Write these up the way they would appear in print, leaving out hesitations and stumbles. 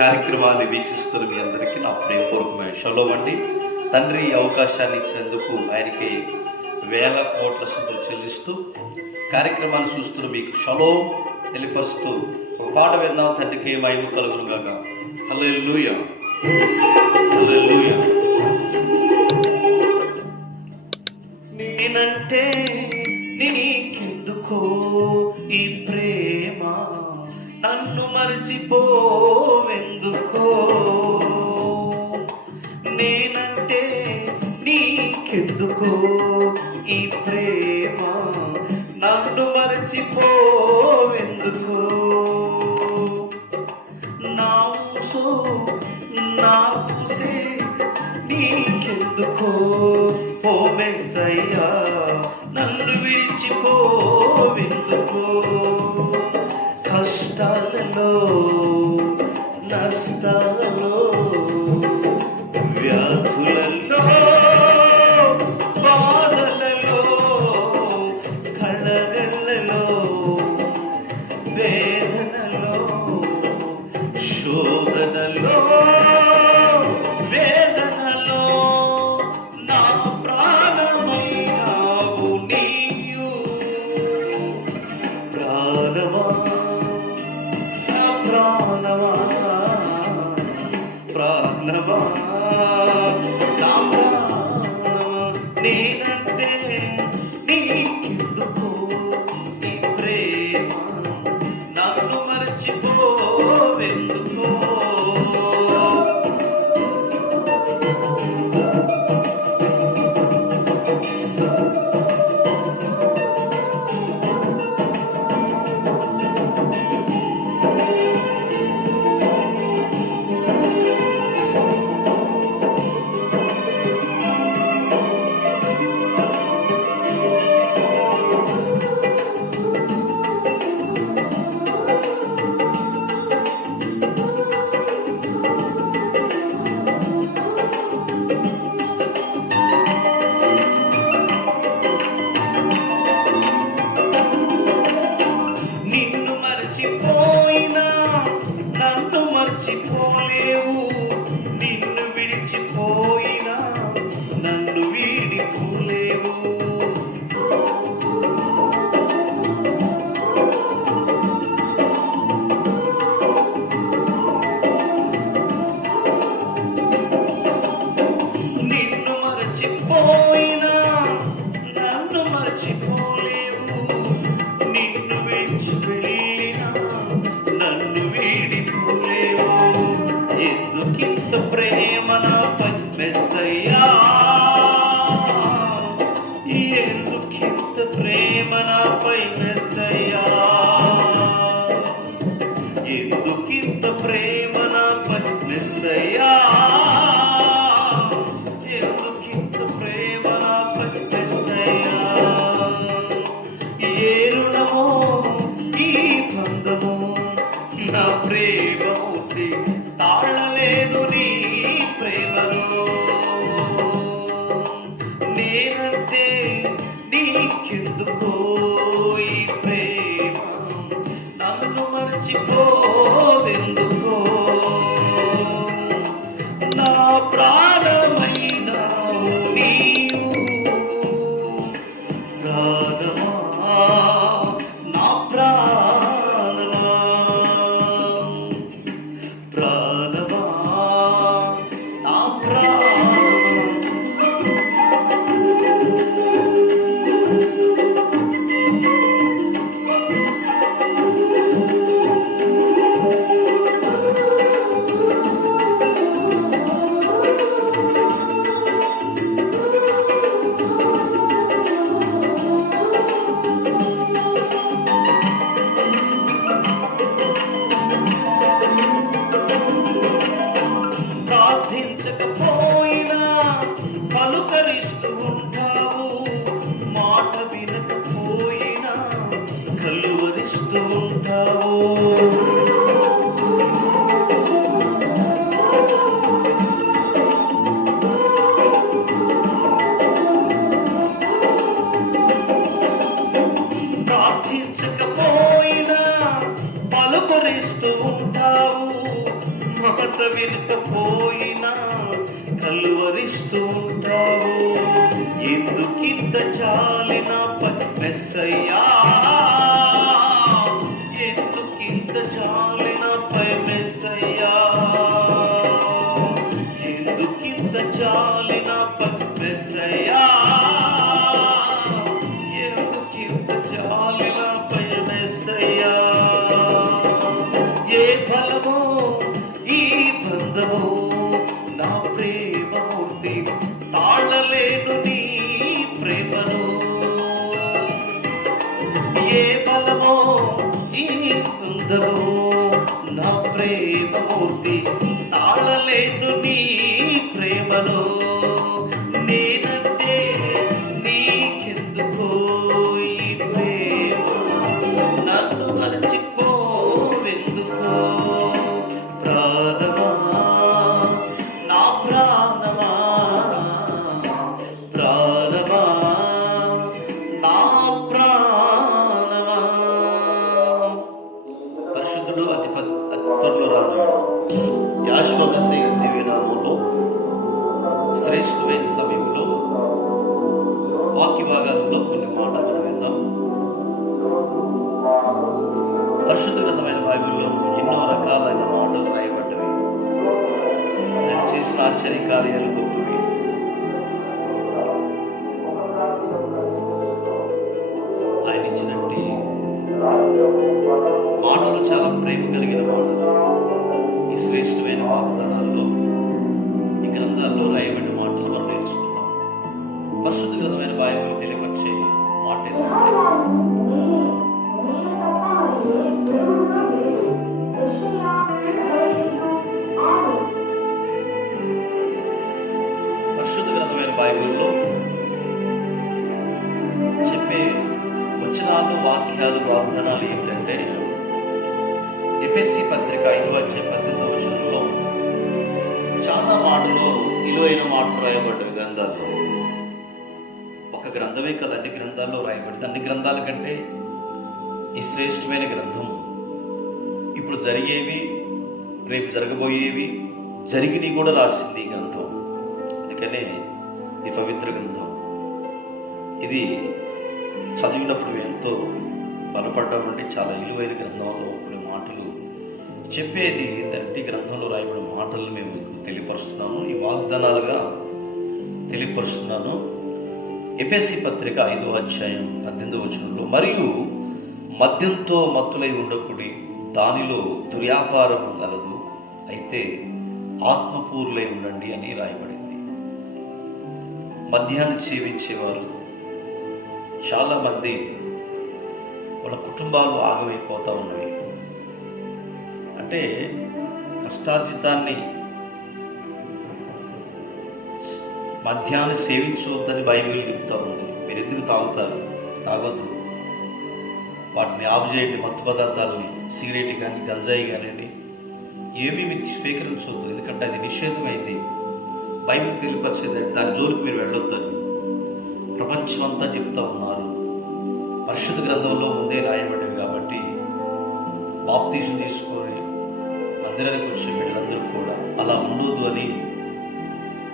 కార్యక్రమాన్ని వీక్షిస్తున్న మీ అందరికీ నా ప్రేమపూర్వకమైన షలోమ్ అండి. తండ్రి ఈ అవకాశాన్ని ఇచ్చినందుకు ఆయనకి వేల కోట్ల స్తుతులు చెల్లిస్తూ కార్యక్రమాన్ని చూస్తున్న మీకు షలోమ్ తెలియపరుస్తూ ఒక పాట విందాం. తండ్రికి మహిమ కలుగును గాక. హల్లెలూయా, హల్లెలూయా. నేనంటే నీకెందుకో ఈ ప్రేమ, నన్ను మరచిపోవెందుకో. నేనంటే నీకెందుకో ఈ ప్రేమ, నన్ను మరచిపోవెందుకో. నా ఊసే నీకెందుకో ఓ మెస్సయ్యా, నన్ను విడిచిపోవెందుకో. కష్టాలలో నష్టాలలో వ్యాధులలో బాధలలో కళలలో వేదనలో శోధనలో వేదనలో నా ప్రాణమైనావు నీయు. ప్రాణమా నా ప్రాణమా, ప్రాణమా నా ప్రాణమా. నేనంటే నీకెందుకో ఈ ప్రేమ, నన్ను మరచిపోవెందుకో. నిన్ను మర్చిపోయినా నన్ను మర్చిపోలేవు, నిన్ను విడిచిపోయినా నన్ను వీడిపోలేవు. నిన్ను మర్చిపోయినా నన్ను మర్చిపోలేవు, నిన్ను విడిచి వెళ్ళినా నన్ను వీడిపోలేవు. ఎందుకింత ప్రేమ నాపై మెస్సయ్యా, ఎందుకింత ప్రేమ నాపై మెస్సయ్యా, ఎందుకింత ప్రేమ నాపై మెస్సయ్యా, ఎందుకింత ప్రేమ నాపై మెస్సయ్యా. ఏ రుణమో ఈ బంధమో నా ప్రేమ ఉంది, తాళలేను నీ ప్రేమలో. నేనంటే నీకెందుకో ఈ ప్రేమ, నన్ను మర్చిపోవెందుకో. నా ప్రాణమైనావు నీవు. ప్రాణమా నా ప్రాణమా, ప్రాణమా నా ప్రాణమా. ప్రార్థించకపోయినా పలుకరిస్తూ ఉంటావు, మాట వినకపోయినా కలువరిస్తూ ఉంటావు. ప్రార్థించకపోయినా పలుకరిస్తూ ఉంటావు, మాట వినకపోయినా కలువరిస్తూ ఉంటావు. ఎందుకింత జాలి నాపై మెస్సయ్యా, ఎందుకింత జాలి నాపై మెస్సయ్యా, ఎందుకింత జాలి నాపై మెస్సయ్యా, ఎందుకింత జాలి నాపై మెస్సయ్యా. ఏ ఫలమో ఈ బంధమో నా ప్రేమమూర్తి, తాళలేను నీ ప్రేమను. ఏ బలమో ఈ బంధమో నా ప్రేమమూర్తి, తాళలేను నీ ప్రేమను. నేనంటే నీకెందుకో ఈ ప్రేమ, నన్ను మరచిపోవెందుకో. ప్రాణమా నా ప్రాణమా, ప్రాణమా నా ప్రాణమా. పరిశుద్ధుడు అతి త్వరలో రానున్నాడు. యాశ్వమేశ్వర దివ్య నామములో శ్రేష్ఠమైన సమయంలో వాక్య భాగాలలో కొన్ని మాటలు విందాం. పరిశుద్ధ గ్రంథమైన బైబిల్లో ఎన్నో రకాలైన మాటలు రాయబడ్డవి. ఆయన చేసిన ఆశ్చర్య కార్యాలు గొప్పవి. ఆయన ఇచ్చినట్టు మాటలు చాలా ప్రేమ కలిగిన మాటలు. ఈ శ్రేష్టమైన వాగ్దానాల్లో, ఈ గ్రంథాల్లో రాయబడిన మాటలు మనం నేర్చుకుందాం. పరిశుద్ధ గ్రంథమైన బైబిల్ తెలియపరిచే మాట ఏంటంటే, పరిశుద్ధ గ్రంథమైన బైబిల్లో చెప్పే వచనాలు, వాక్యాలు, వాగ్దానాలు ఏంటంటే, ఎఫెసీ పత్రిక 5:18 చాలా మాటలు, విలువైన మాటలు రాయబడ్డవి గ్రంథాల్లో. ఒక గ్రంథమే కదా, అన్ని గ్రంథాల్లో రాయబడింది. అన్ని గ్రంథాల కంటే ఈ శ్రేష్టమైన గ్రంథం ఇప్పుడు జరిగేవి, రేపు జరగబోయేవి, జరిగినవి కూడా రాసింది ఈ గ్రంథం. అందుకనే ఈ పవిత్ర గ్రంథం. ఇది చదివినప్పుడు ఎంతో బలపడ్డామంటే చాలా విలువైన గ్రంథంలో కొన్ని మాటలు చెప్పేది ఏంటంటే, గ్రంథంలో రాయబడిన మాటలను మేము తెలియపరుస్తున్నాను, ఈ వాగ్దానాలుగా తెలియపరుస్తున్నాను. ఎఫెసీ పత్రిక 5:18 మరియు మద్యంతో మత్తులై ఉండకుడి, దానిలో దుర్వ్యాపారం కలదు, అయితే ఆత్మపూర్లై ఉండండి అని రాయబడింది. మద్యాన్ని సేవించేవారు చాలామంది, వాళ్ళ కుటుంబాలు ఆగమైపోతూ ఉన్నవి. అంటే కష్టార్జితాన్ని, మద్యాన్ని సేవించవద్దని బైబిల్ చెప్తూ ఉంది. మీరు ఎందుకు తాగుతారు? తాగొద్దు. వాటిని ఆపు చేయండి. మత్తు పదార్థాలని, సిగరెట్ కానీ, గంజాయి కానివ్వండి, ఏమీ మీరు స్వీకరించవద్దు. ఎందుకంటే అది నిషేధమైంది. బైబిల్ తెలియపరిచేది దాని జోలికి మీరు వెళ్ళొద్దని ప్రపంచం అంతా చెప్తూ ఉన్నారు. పరిశుద్ధ గ్రంథంలో ముందే రాయబడింది కాబట్టి బాప్తీసం తీసుకొని మందిరానికి వచ్చే వీళ్ళందరూ కూడా అలా ఉండదు అని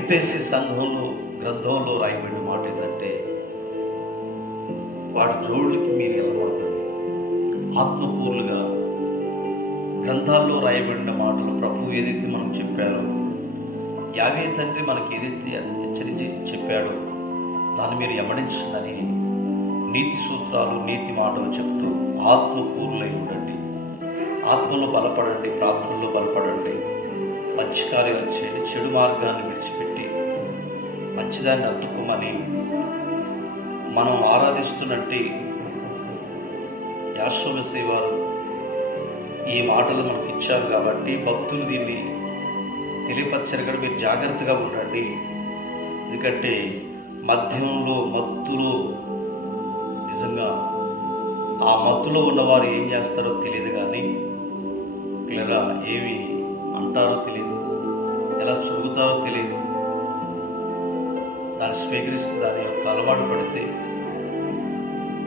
ఎఫెసీ సంఘంలో గ్రంథంలో రాయబడిన మాట ఏంటంటే, వాటి జోళ్ళకి మీరు వెళ్ళమాకండి. ఆత్మపూర్లుగా గ్రంథాల్లో రాయబడిన మాటలు ప్రభువు ఏదైతే మనకు చెప్పారో, యావే తండ్రి మనకి ఏదైతే హెచ్చరించి చెప్పాడో దాన్ని మీరు యమనించండి. నీతి సూత్రాలు, నీతి మాటలు చెప్తూ ఆత్మపూర్లై ఉండండి. ఆత్మలో బలపడండి, ప్రార్థనలో బలపడండి, మంచి కార్యాలు చేయండి, చెడు మార్గాన్ని విడిచిపెట్టి మంచిదాన్ని అత్తుకోమని మనం ఆరాధిస్తున్నట్టు యాశ్వమేశ్వర వారు ఈ మాటలు మనకి ఇచ్చారు. కాబట్టి భక్తులు దీన్ని తెలియపరచారు. కూడా మీరు జాగ్రత్తగా ఉండండి. ఎందుకంటే మద్యంలో, మత్తులో, నిజంగా ఆ మత్తులో ఉన్నవారు ఏం చేస్తారో తెలియదు, కానీ ఇలా ఏమి అంటారో తెలియదు, ఎలా చురుగుతారో తెలియదు. దాన్ని స్వీకరిస్తే దాని యొక్క అలవాటు పడితే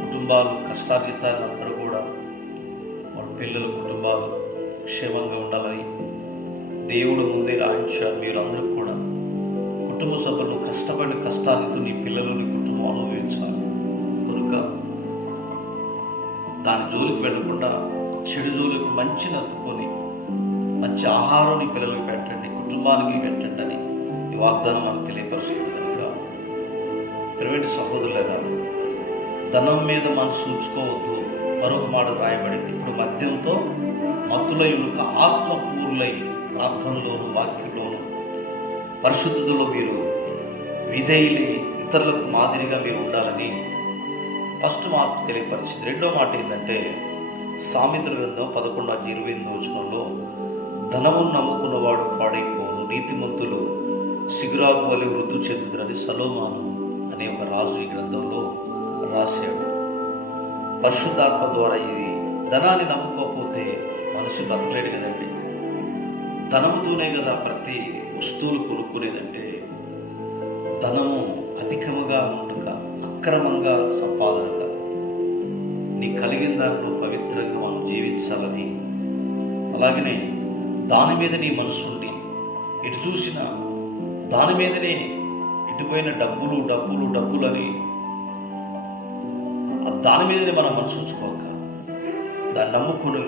కుటుంబాలు, కష్టార్జితాలు అందరూ కూడా వాళ్ళ పిల్లలు, కుటుంబాలు క్షేమంగా ఉండాలని దేవుడు ముందే రాయించారు. మీరందరూ కూడా కుటుంబ సభ్యులను కష్టపడిన కష్టాలతో నీ పిల్లలు నీ కుటుంబం అనుభవించాలి. కనుక దాని జోలికి వెళ్ళకుండా చెడు జోలికి మంచిని అతుక్కొని మంచి ఆహారం నీ పిల్లలకి పెట్టండి, కుటుంబానికి పెట్టండి అని ఈ వాగ్దానం మనకు తెలియపరుస్తుంది. కనుక ప్రియమైన సహోదరులారా, ధనం మీద మనసు ఉంచుకోవద్దు. మరొక మాట రాయబడింది, ఇప్పుడు మద్యంతో మత్తులై ఉండుక ఆత్మపూర్లై ప్రార్థనలోను వాక్యంలోను పరిశుద్ధతలో మీరు విధేయులై ఇతరులకు మాదిరిగా మీరు ఉండాలని ఫస్ట్ మాట తెలియపరిచింది. రెండో మాట ఏంటంటే సామెతల గ్రంథం 11:28 ధనమును నమ్ముకున్నవాడు పాడైపోను, నీతిమంతులు సిగురాకు వలె వృద్ధి చెందుతారని సలోమాను అనే ఒక రాజు ఈ గ్రంథంలో రాశాడు. పరిశుద్ధాత్మ ద్వారా ఇది ధనాన్ని నమ్ముకోకపోతే మనిషి బతకలేడు కదండి. ధనముతోనే కదా ప్రతి వస్తువులు కొనుక్కునేదంటే. ధనము అధికముగా ఉండుక అక్రమంగా సంపాదనగా నీ కలిగిన దాంట్లో పవిత్రంగా మనం జీవించాలని, అలాగనే దాని మీద నీ మనసు ఉండి ఎటు చూసినా దాని మీదనే ఎటుపోయిన డబ్బులు డబ్బులు డబ్బులు అని దాని మీదనే మనం మనసు ఉంచుకోక దాన్ని నమ్ముకుని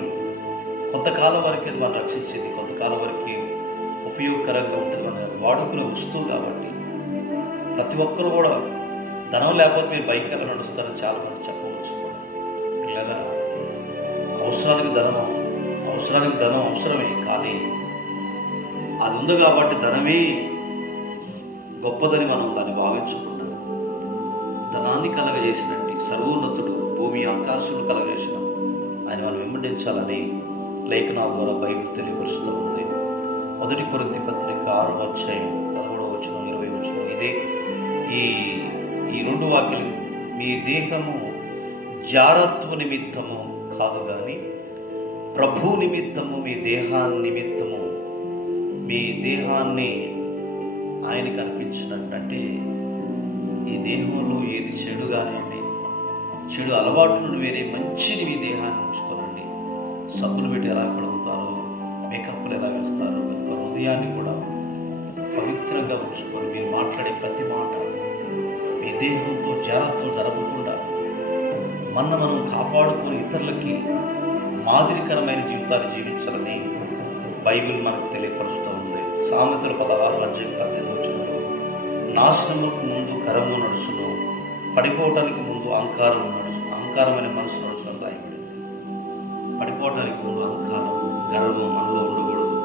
కొంతకాలం వరకు అది మనం రక్షించేది, కొంతకాలం వరకు ఉపయోగకరంగా ఉంటుంది, మన వాడుకునే వస్తువు. కాబట్టి ప్రతి ఒక్కరు కూడా ధనం లేకపోతే మీరు బైక్ ఎలా నడుస్తారని చాలా మంది చెప్పవచ్చు కూడా. లేదా అవసరానికి ధనం అవసరమే, కానీ అది ఉంది కాబట్టి ధనమే గొప్పదని మనం దాన్ని భావించకుండా ధనాన్ని కలగజేసినట్టు సర్వోన్నతుడు భూమి ఆకాశంలో కలగజేసిన ఆయన మనం వెంబడించాలని లేఖనాల ద్వారా బైబిల్ తెలియపరుస్తూ ఉంది. 1 కొరింథీ పత్రిక 6:11-20 ఇదే ఈ రెండు వాక్యాలు, మీ దేహము జారత్వ నిమిత్తము కాదు కానీ ప్రభు నిమిత్తము మీ దేహాన్ని ఆయనకి అర్పించినట్టు. ఈ దేహంలో ఏది చెడు కానివ్వండి, చెడు అలవాట్లు వేరే, మంచిని మీ దేహాన్ని ఉంచుకోనండి. సబ్బులు పెట్టి ఎలా కడుగుతారో, మేకప్లు ఎలా వేస్తారో, కనుక హృదయాన్ని కూడా పవిత్రంగా ఉంచుకొని మీరు మాట్లాడే ప్రతి మాట మీ దేహంతో జాగ్రత్తలు జరగకుండా మనం కాపాడుకొని ఇతరులకి మాదిరికరమైన జీవితాన్ని జీవించాలని బైబిల్ మనకు తెలియపరుస్తూ ఉంది. సామెతలు 16:18 నాశనముకు ముందు గర్వము నడుచును, పడిపోవటానికి ముందు అహంకారమైన మనసు నడుచును రాయబడింది. పడిపోవటానికి ముందు అహంకారం, గర్వం మనలో ఉండకూడదు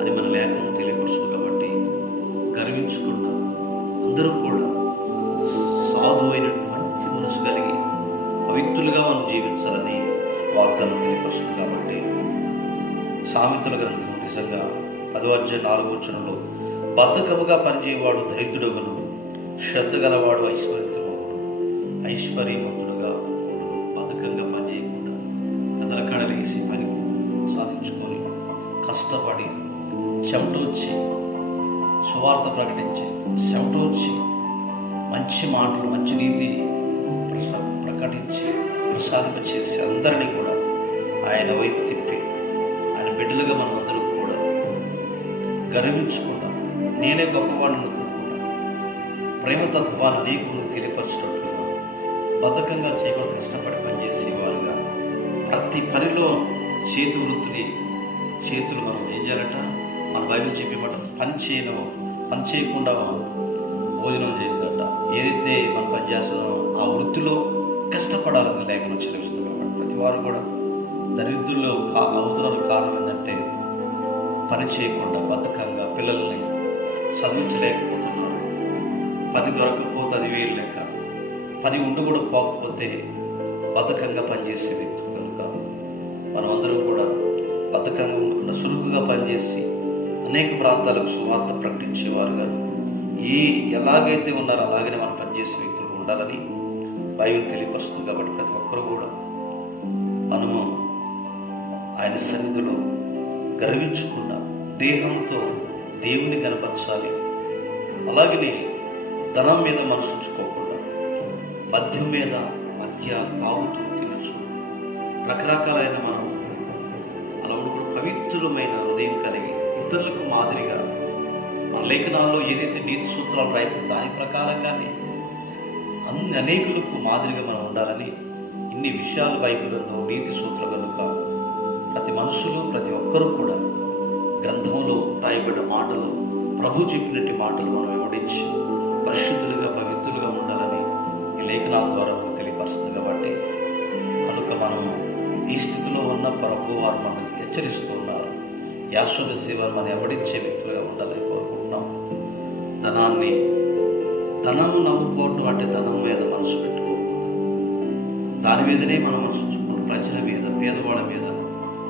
అని మన లేఖనం తెలియపరుస్తుంది. కాబట్టి గర్వించకుండా అందరూ కూడా సాధువైనటువంటి మంచి మనసు కలిగి పవిత్రులుగా మనం జీవించాలని వాగ్దానం తెలియపరుస్తుంది. కాబట్టి సామెతల గ్రంథం నిజంగా 10:4 బద్ధకముగా పనిచేయవాడు దరిద్రుడగును, శ్రద్ధ గలవాడు ఐశ్వర్యవంతుడుగా బద్ధకంగా పనిచేయకుండా కదలకడలేసి పని సాధించుకొని కష్టపడి చెమటొచ్చి సువార్త ప్రకటించి చెమటొచ్చి మంచి మాటలు మంచి నీతి ప్రకటించి ప్రసాదింపచేసి అందరినీ కూడా ఆయన వైపు తిప్పి ఆయన బిడ్డలుగా మనం అందరూ కూడా గర్వించకుండా నేనే గొప్పవాడిని అనుకోకుండా ప్రేమతత్వాన్ని నీకు తెలియపరచినట్లుగా బద్ధకంగా చేయకుండా కష్టపడి పనిచేసేవారుగా ప్రతి పనిలో చేతులు మనం ఏం చేయాలట, మన బైబిల్ చెప్పేమాట పని చేయకుండా భోజనం చేయదట. ఏదైతే మనం పని చేస్తున్నామో ఆ వృత్తిలో కష్టపడాలని లేఖనం చదివిస్తుంది. కాబట్టి ప్రతి వారు కూడా దరిద్రుల్లో అవుతున్న కారణం ఏంటంటే పని చేయకుండా బద్ధకంగా పిల్లల్ని చదివించలేకపోతున్నారు. పని దొరకకపోతే అది వేలు లెక్క, పని ఉండి కూడా పోకపోతే బద్ధకంగా పనిచేసే వ్యక్తులు. కనుక మనమందరం కూడా బద్ధకంగా ఉండకుండా సులువుగా పనిచేసి అనేక ప్రాంతాలకు సువార్త ప్రకటించేవారుగా ఎలాగైతే ఉన్నారో అలాగనే మనం పనిచేసే వ్యక్తులు ఉండాలని బైబిల్ తెలియపరుస్తుంది. కాబట్టి ప్రతి ఒక్కరు కూడా మనము ఆయన సన్నిధిలో గర్వించకుండా దేహంతో దేవుని కనపరచాలి. అలాగనే ధనం మీద మనసు ఉంచుకోకుండా మద్య తాగుతూ తినచ్చు రకరకాలైన మనం అలా కూడా పవిత్రమైన హృదయం కలిగి ఇతరులకు మాదిరిగా మన లేఖనాల్లో ఏదైతే నీతి సూత్రాలు రాయబడి దాని ప్రకారంగానే అనేకులకు మాదిరిగా మనం ఉండాలని ఇన్ని విషయాలు బైబిల్లో నీతి సూత్రాలు కనుక ప్రతి మనుషులు ప్రతి ఒక్కరూ కూడా గ్రంథంలో రాయబడిన మాటలు ప్రభు చెప్పినట్టు మాటలు మనం వివరించి పరిశుద్ధులుగా పవిత్రులుగా ఉండాలని ఈ లేఖనాల ద్వారా మనకు తెలియపరుస్తుంది కాబట్టి కనుక మనం ఈ స్థితిలో ఉన్న ప్రభు వారు మనకు హెచ్చరిస్తూ ఉన్నారు. యాశ్వత సేవ మనం ఎవడించే వ్యక్తులుగా ఉండాలని కోరుకుంటున్నాం. ధనము నమ్ముకోవటం అంటే ధనం మీద మనసు పెట్టుకోకూడదు. దాని మీదనే మనం మనసు ప్రజల మీద, పేదవాళ్ళ మీద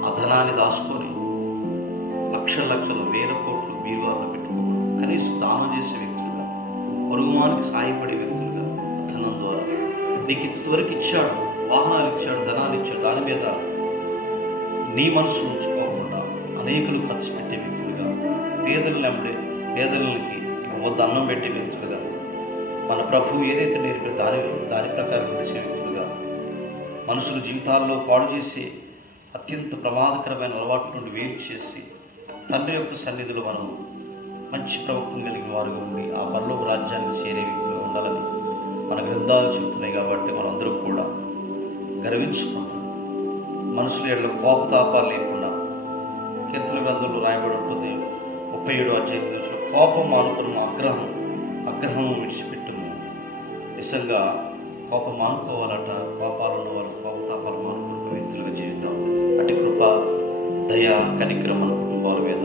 ఆ ధనాన్ని దాచుకొని లక్షలు వేల కోట్లు బీరువాలో పెట్టుకోకూడదు. కనీసం దానం చేసే వ్యక్తులుగా, పొరుగుమానికి సాయపడే వ్యక్తులుగా ధనం ద్వారా నీకు ఇంతవరకు ఇచ్చాడు, వాహనాలు ఇచ్చాడు, ధనాలు ఇచ్చాడు, దాని మీద నీ మనసు ఉంచుకోకుండా అనేకులు ఖర్చు పెట్టే వ్యక్తులుగా, పేదలకి వద్ద అన్నం పెట్టే వ్యక్తులుగా, మన ప్రభువు ఏదైతే నేర్పే దాని ప్రకారం చేసే వ్యక్తులుగా, మనుషుల జీవితాల్లో పాడు చేసే అత్యంత ప్రమాదకరమైన అలవాటు నుండి వేరు చేసి తండ్రి యొక్క సన్నిధిలో మనం మంచి ప్రవక్తం కలిగిన వారుగా ఉండి ఆ పరలోక రాజ్యానికి చేరే వ్యక్తులుగా ఉండాలని మన గ్రంథాలు చెబుతున్నాయి. కాబట్టి మనందరం కూడా గర్వించుకుంటాం. మనుషుల ఏళ్ళ కోపతాపాలు లేకుండా కీర్తన గ్రంథంలో రాయబడి ఉంటుంది. 37వ అధ్యాయం కోపం మానుకున్న అగ్రహం విడిచిపెట్టము. నిజంగా కోపం మానుకోవాలట. కోపాలను వాళ్ళు కోపతాపాలు మానుకున్న వ్యక్తులుగా జీవితం. అటు కృప, దయ, కనికరం మన కుటుంబాల మీద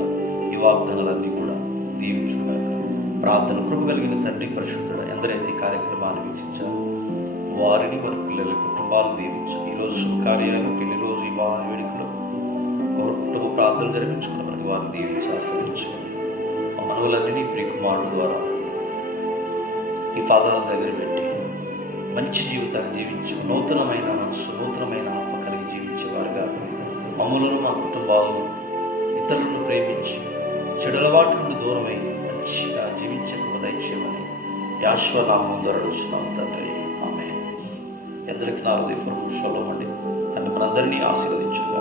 ఈ వాగ్దానాలన్నీ కూడా దీవించుగాక. ప్రార్థన. కృప కలిగిన తండ్రి పరిశుద్ధుడు, ఎందరైతే కార్యక్రమాన్ని వీక్షించారు వారిని వారి పిల్లల కుటుంబాలు దీవించారు. ఈరోజు శుభకార్యాలు, పెళ్లి రోజు, ఈ వాహన వేడుకలు వారి కుటుంబ ప్రార్థన జరిపించుకున్న ప్రతి వారిని దీవించి ఆశీర్వదించుకోండి. ఆ మనవులన్నీ ప్రియ కుమారుడు ద్వారా ఈ పాదాల దగ్గర పెట్టి మంచి జీవితాన్ని జీవించి నూతనమైన మనసు, నూతనమైన ఆత్మ కలిగి జీవించేవారుగా మమ్మలను, మా కుటుంబాలను, ఇతరులను ప్రేమించి చెడు అలవాట్ల నుండి దూరమై మంచిగా జీవించే దయచేయమని యాశ్వనామం ద్వారా అడుగుతున్నాం తండ్రి. ఆమేన్. ఎందరికి నా హృదయపూర్వక శుభమండి. తండ్రి మనందరినీ ఆశీర్వదించుగా.